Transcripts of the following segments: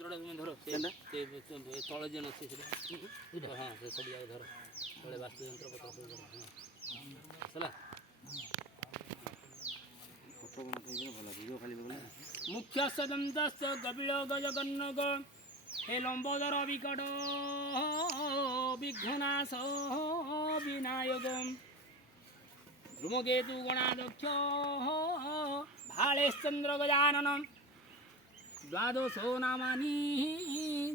ଯନ୍ତ୍ରଟା ତୁମେ ଧର ସେ ତଳେ ଯେନ୍ ଅଛି ସେଟା ହଁ ସେ ସବୁ ଯାକ ଧର ତଳେ ବାସ୍ତୁଯନ୍ତ୍ର ପତ୍ର ସବୁ ଧର ହେଲା ମୁଖ୍ୟସ୍ୟ ଦନ୍ତସ୍ୟ କପିଳ ଗଜଗନ୍ନକ हे लंबोदर विकट विघ्नाश विनायक ध्रुमकेतु गणाध्यक्ष भालेश्चंद्र गजानन द्वादशो नामानि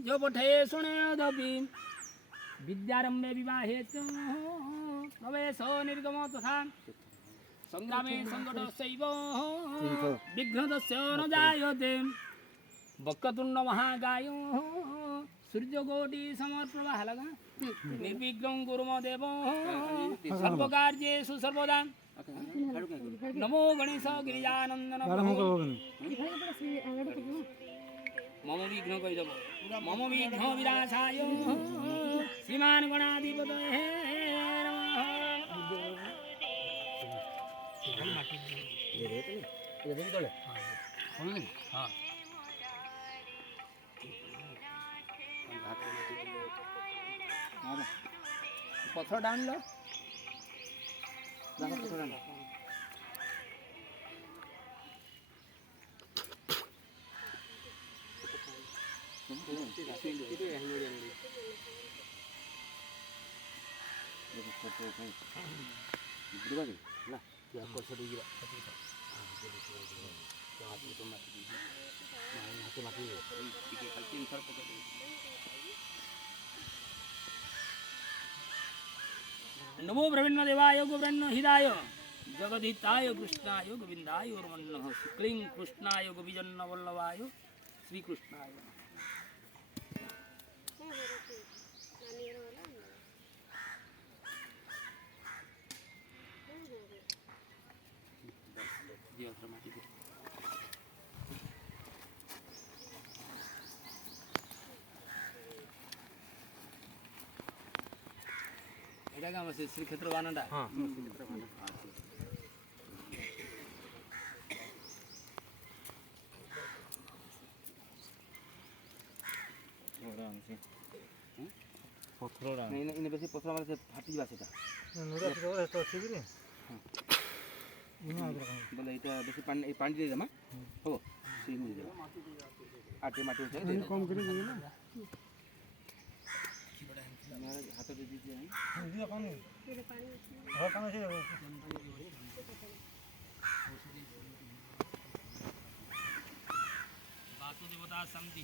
जो पठे शुणेदपि विद्यारम्भे विवाहे प्रवेश निर्गम तथा संग्रामे संकटस्यैव विघ्नस्य न जायते वक्रतुंड महाकाय सूर्यकोटि समप्रभा लगा निर्विघ्नं गुरुमदेव सर्वकार्येषु सर्वदा नमो गणेश गिरिजानंदन मम विघ्न कहीदेव मम विघ्न विनाशाय श्रीमान गणाधिपतये हाँ पत्थर डाल लो पत्थर डाल नमो ब्रह्मण्य देवाय गोब्रह्मण्य हिदाय जगदीताय कृष्णाय गोविंदाय नमः क्लीं कृष्णाय गोविजन्न वल्लभाय श्री कृष्णाय श्री क्षेत्र बानंदा हाँ पत्थर इन बेसी पत्थर माने से फाटी जाबा सेटा नोरा तो अछि कि रे बोले एटा बेसी पानी दे दमा हो सीन दे आटे माटी से कम करी ना हाथ दे दीजिए दिया पानी हां पानी से वासुदेवता समिति